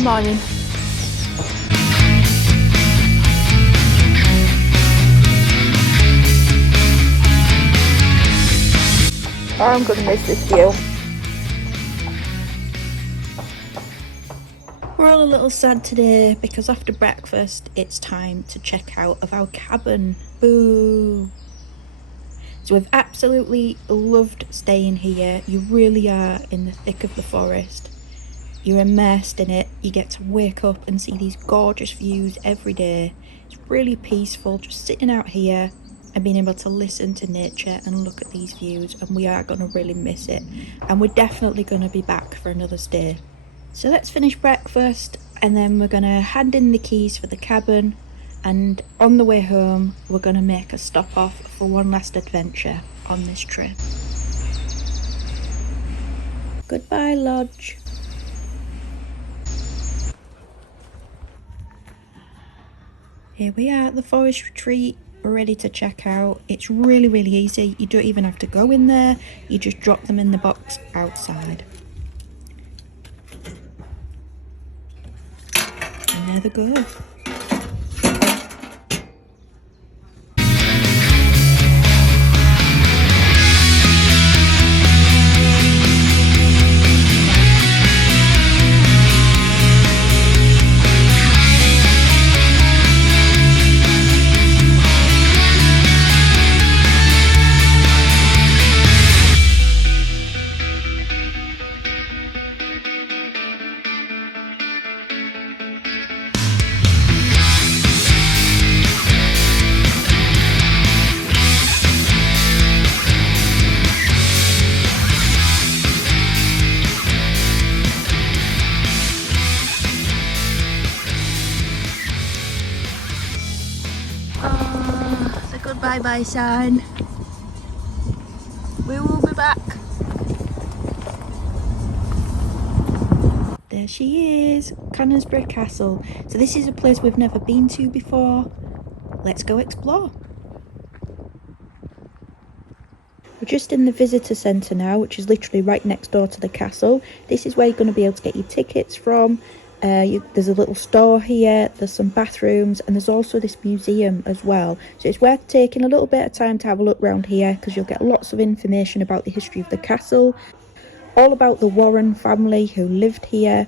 Morning. I'm gonna miss this view. We're all a little sad today because after breakfast it's time to check out of our cabin. Boo! So we've absolutely loved staying here. You really are in the thick of the forest. You're immersed in it. You get to wake up and see these gorgeous views every day. It's really peaceful just sitting out here and being able to listen to nature and look at these views, and we are going to really miss it, and we're definitely going to be back for another stay. So let's finish breakfast and then we're going to hand in the keys for the cabin, and on the way home we're going to make a stop off for one last adventure on this trip. Goodbye, lodge. Here we are at the forest retreat. We're ready to check out. It's really easy. You don't even have to go in there. You just drop them in the box outside. And there they go. The goodbye sign. We will be back. There she is, Conisbrough Castle. So this is a place we've never been to before. Let's go explore. We're just in the visitor centre now, which is literally right next door to the castle. This is where you're going to be able to get your tickets from. There's a little store here, there's some bathrooms, and there's also this museum as well. So it's worth taking a little bit of time to have a look around here, because you'll get lots of information about the history of the castle, all about the Warren family who lived here.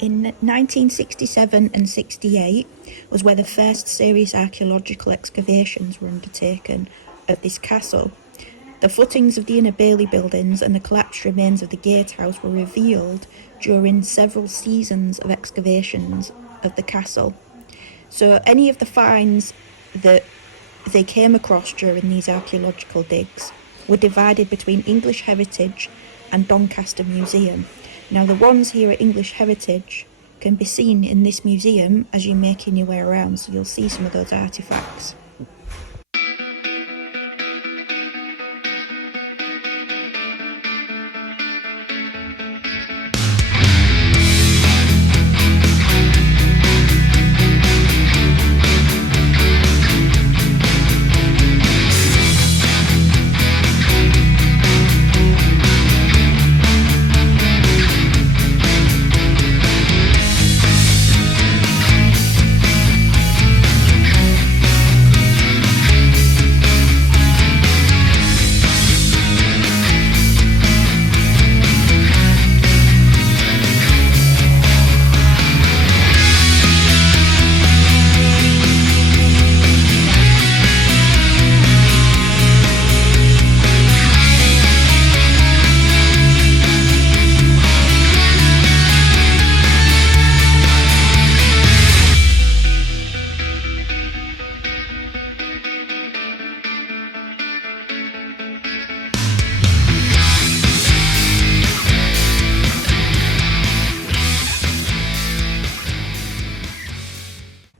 In 1967 and 68 was where the first serious archaeological excavations were undertaken at this castle. The footings of the inner Bailey buildings and the collapsed remains of the gatehouse were revealed during several seasons of excavations of the castle. So any of the finds that they came across during these archaeological digs were divided between English Heritage and Doncaster Museum. Now the ones here at English Heritage can be seen in this museum as you're making your way around, so you'll see some of those artefacts.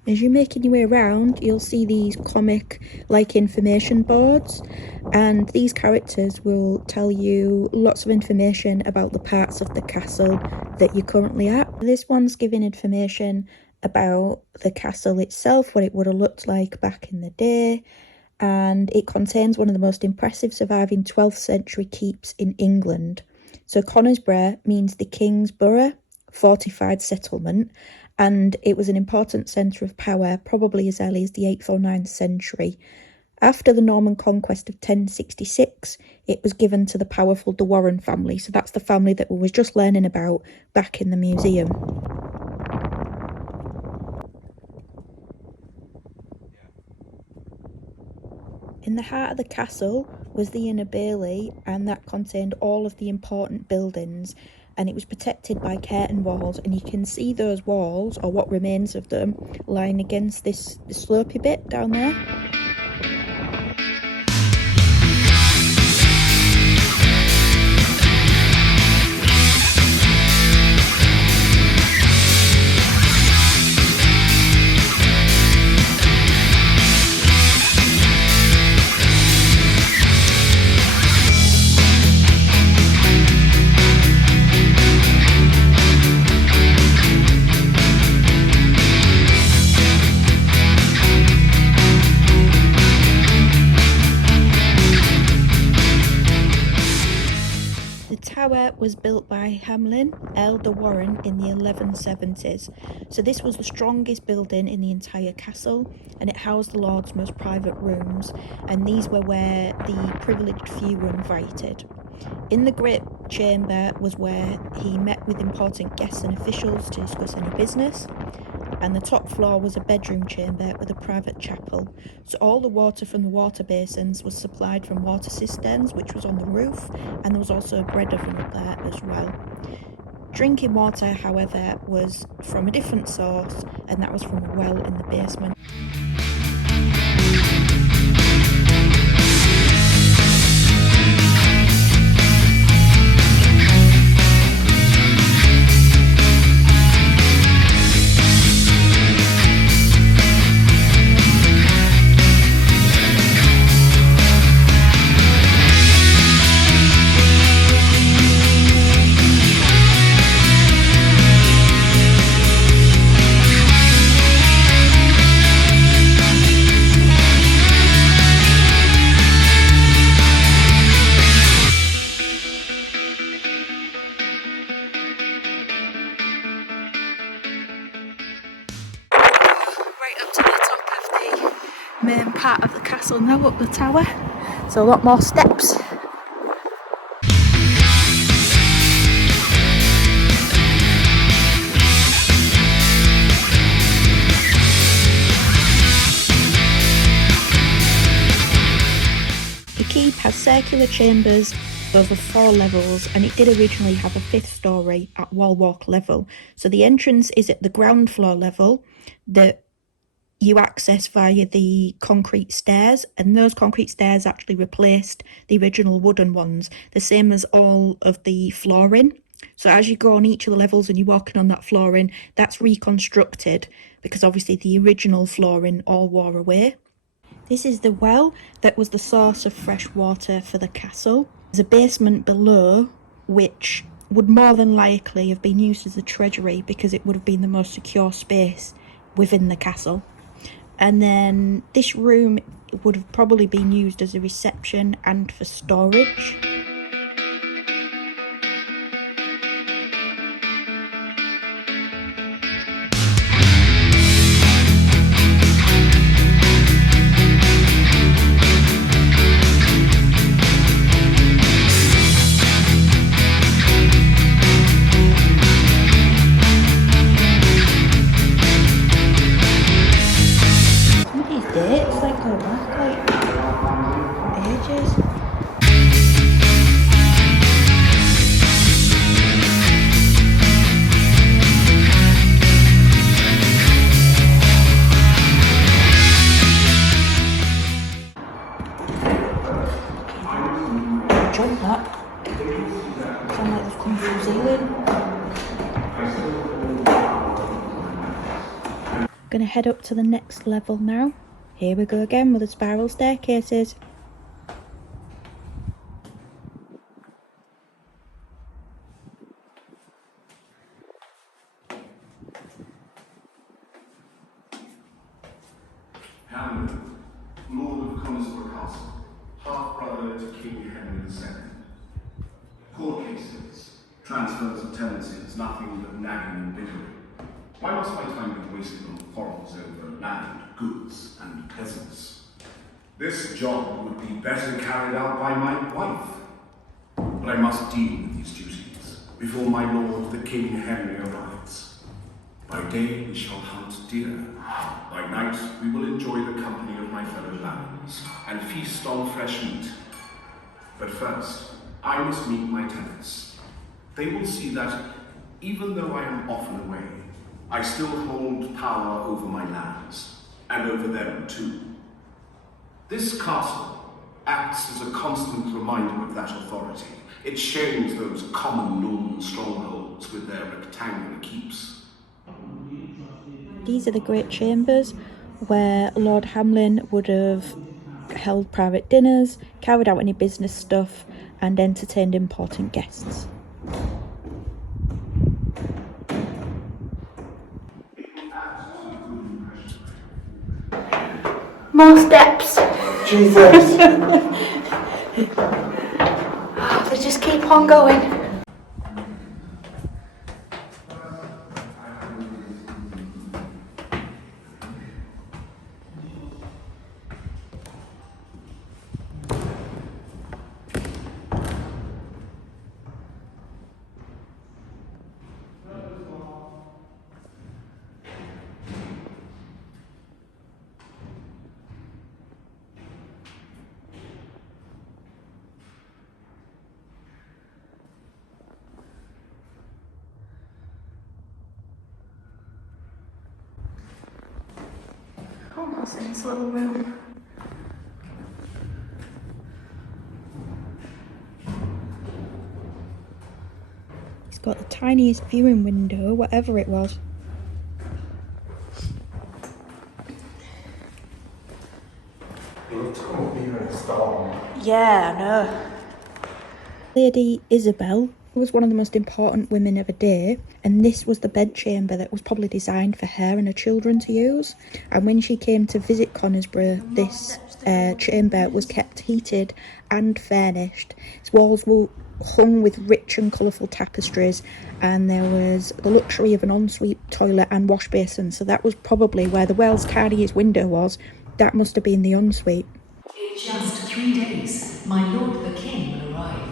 As you're making your way around, you'll see these comic-like information boards, and these characters will tell you lots of information about the parts of the castle that you're currently at. This one's giving information about the castle itself, what it would have looked like back in the day, and it contains one of the most impressive surviving 12th century keeps in England. So Conisbrough means the King's Borough, fortified settlement, and it was an important centre of power, probably as early as the 8th or 9th century. After the Norman conquest of 1066, it was given to the powerful de Warenne family, so that's the family that we was just learning about back in the museum. In the heart of the castle was the inner bailey, and that contained all of the important buildings, and it was protected by curtain walls, and you can see those walls, or what remains of them, lying against this slopey bit down there. Was built by Hamlin, Earl de Warenne in the 1170s. So this was the strongest building in the entire castle, and it housed the Lord's most private rooms, and these were where the privileged few were invited. In the Great Chamber was where he met with important guests and officials to discuss any business, and the top floor was a bedroom chamber with a private chapel. So all the water from the water basins was supplied from water cisterns, which was on the roof, and there was also a bread oven up there as well. Drinking water, however, was from a different source, and that was from a well in the basement. Main part of the castle now, up the tower, so a lot more steps. The keep has circular chambers over 4 levels, and it did originally have a 5th storey at wall walk level. So the entrance is at the ground floor level that you access via the concrete stairs, and those concrete stairs actually replaced the original wooden ones, the same as all of the flooring. So as you go on each of the levels and you're walking on that flooring, that's reconstructed because obviously the original flooring all wore away. This is the well that was the source of fresh water for the castle. There's a basement below which would more than likely have been used as a treasury because it would have been the most secure space within the castle. And then this room would have probably been used as a reception and for storage. Gonna head up to the next level now. Here we go again with the spiral staircases. Helloooo, Lord of Conisbrough Castle, half-brother to King Henry II. Court cases, Transfers of tenancies, nothing but nagging and bickering. Why must my time be wasted on quarrels over land, goods, and peasants? This job would be better carried out by my wife. But I must deal with these duties before my lord the King Henry arrives. By day we shall hunt deer. By night we will enjoy the company of my fellow barons and feast on fresh meat. But first, I must meet my tenants. They will see that, even though I am often away, I still hold power over my lands, and over them too. This castle acts as a constant reminder of that authority. It shames those common Norman strongholds with their rectangular keeps. These are the great chambers where Lord Hamlin would have held private dinners, carried out any business stuff, and entertained important guests. More steps. Jesus. They just keep on going. Almost in this little room. It's got the tiniest viewing window, whatever it was. It's going to be a storm. Yeah, I know. Lady Isabel was one of the most important women of her day, and this was the bedchamber that was probably designed for her and her children to use. And when she came to visit Conisbrough, this chamber was kept heated and furnished. Its walls were hung with rich and colourful tapestries, and there was the luxury of an ensuite toilet and wash basin, so that was probably where the Wells Cardier's window was. That must have been the ensuite. In just 3 days, my lord the king will arrive.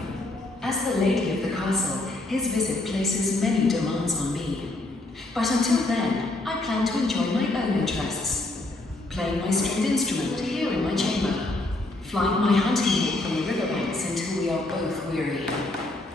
As the lady of the castle, his visit places many demands on me. But until then, I plan to enjoy my own interests. Playing my stringed instrument here in my chamber. Flying my hunting walk from the riverbanks until we are both weary.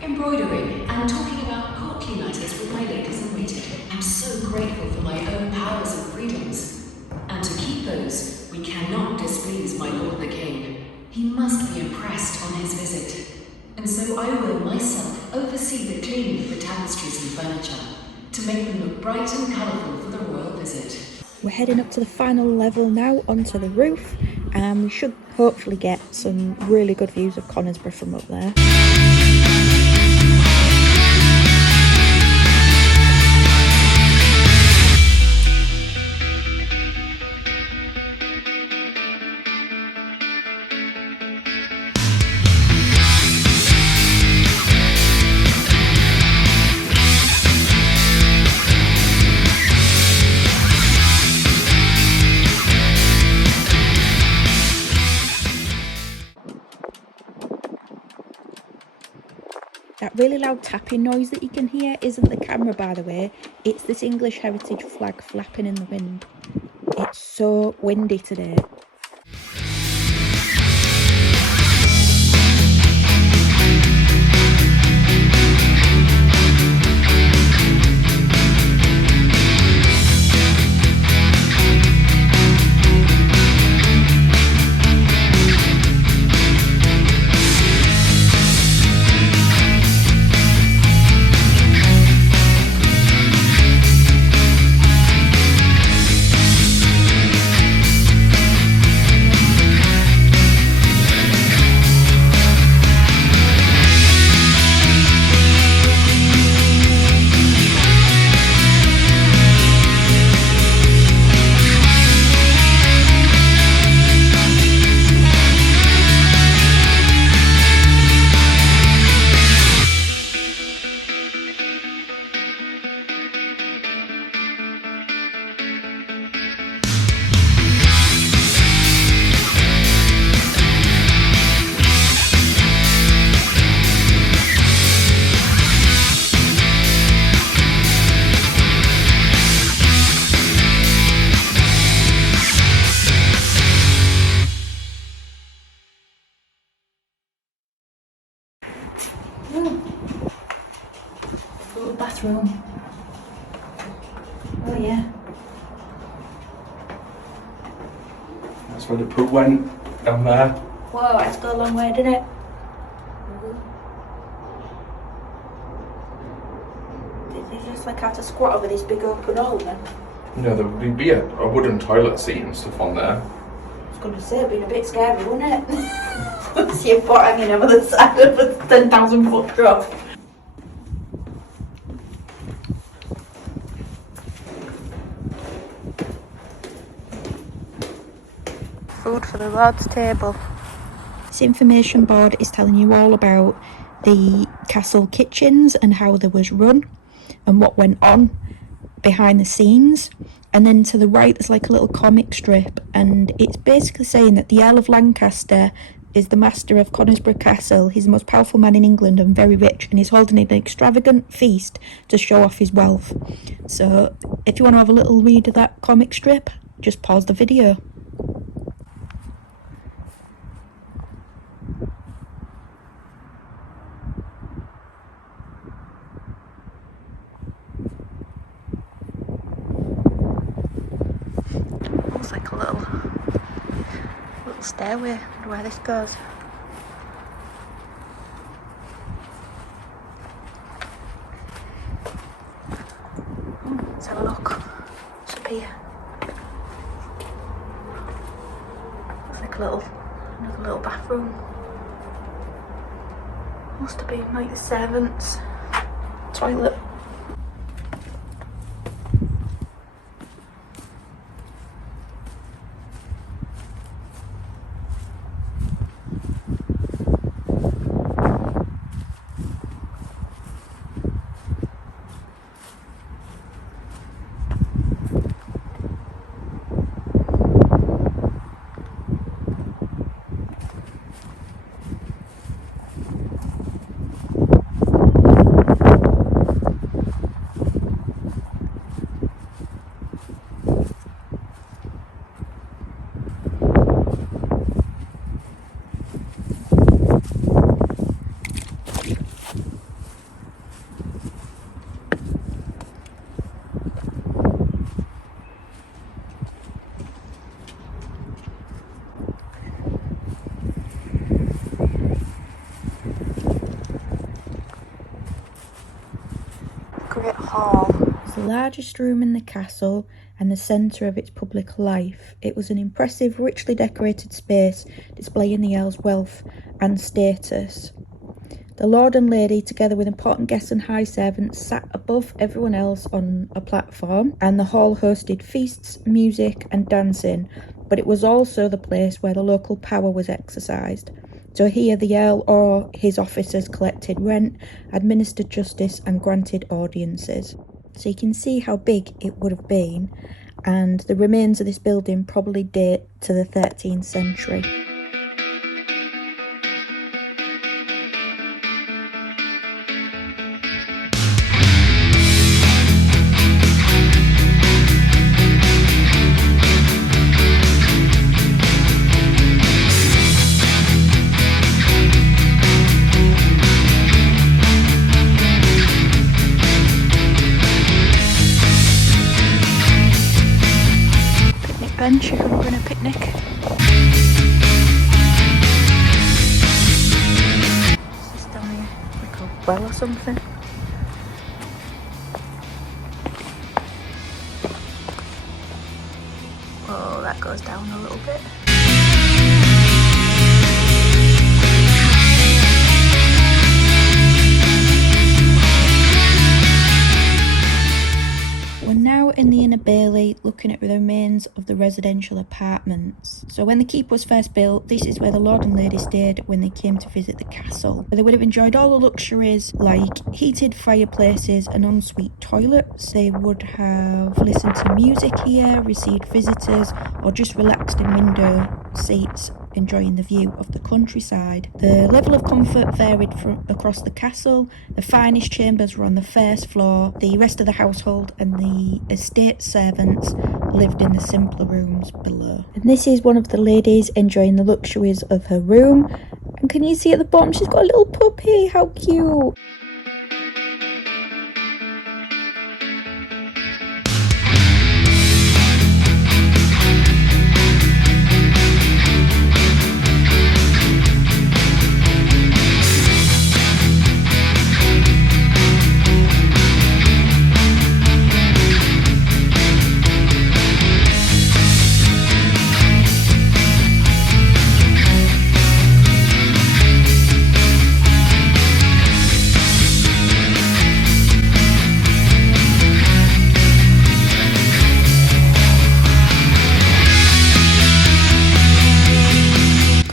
Embroidering and talking about courtly matters with my ladies in waiting. I'm so grateful for my own powers and freedoms. And to keep those, we cannot displease my lord the king. He must be impressed on his visit. And so I will myself oversee the cleaning of the tapestries and furniture, to make them look bright and colourful for the royal visit. We're heading up to the final level now, onto the roof, and we should hopefully get some really good views of Conisbrough from up there. That really loud tapping noise that you can hear isn't the camera, by the way. It's this English heritage flag flapping in the wind. It's so windy today. Little bathroom. Oh yeah. That's where the poo went, down there. Whoa, that's got a long way, didn't it? Did you just like have to squat over this big open hole then? No, there would be a wooden toilet seat and stuff on there. I was going to say, it'd been a bit scary, wouldn't it? See your foot hanging over the side of a 10,000 foot drop. Food for the Lord's table. This information board is telling you all about the castle kitchens and how they was run and what went on behind the scenes. And then to the right there's like a little comic strip, and it's basically saying that the Earl of Lancaster is the master of Conisbrough Castle. He's the most powerful man in England and very rich, and he's holding an extravagant feast to show off his wealth. So if you want to have a little read of that comic strip, just pause the video. Looks like a little stairway. I wonder where this goes. Let's have a look. What's up here? Looks like another little bathroom. Must have been like the servants' toilet. Great Hall. It's the largest room in the castle and the centre of its public life. It was an impressive, richly decorated space displaying the Earl's wealth and status. The Lord and Lady, together with important guests and high servants, sat above everyone else on a platform, and the hall hosted feasts, music and dancing, but it was also the place where the local power was exercised. So here the Earl or his officers collected rent, administered justice and granted audiences. So you can see how big it would have been, and the remains of this building probably date to the 13th century. Bench if we're going a picnic. Is this down here like a well or something? Oh, that goes down a little bit. We're now in the Inner Bailey, looking at the remains of the residential apartments. So when the keep was first built, this is where the Lord and Lady stayed when they came to visit the castle. They would have enjoyed all the luxuries like heated fireplaces and ensuite toilets. They would have listened to music here, received visitors, or just relaxed in window seats enjoying the view of the countryside. The level of comfort varied from across the castle. The finest chambers were on the first floor. The rest of the household and the estate servants lived in the simpler rooms below. And this is one of the ladies enjoying the luxuries of her room. And can you see at the bottom, she's got a little puppy. How cute.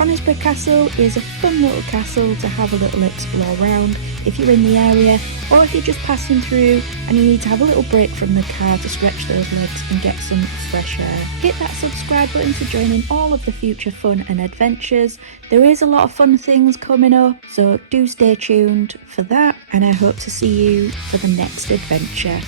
Conisbrough Castle is a fun little castle to have a little explore around if you're in the area, or if you're just passing through and you need to have a little break from the car to stretch those legs and get some fresh air. Hit that subscribe button to join in all of the future fun and adventures. There is a lot of fun things coming up, so do stay tuned for that, and I hope to see you for the next adventure.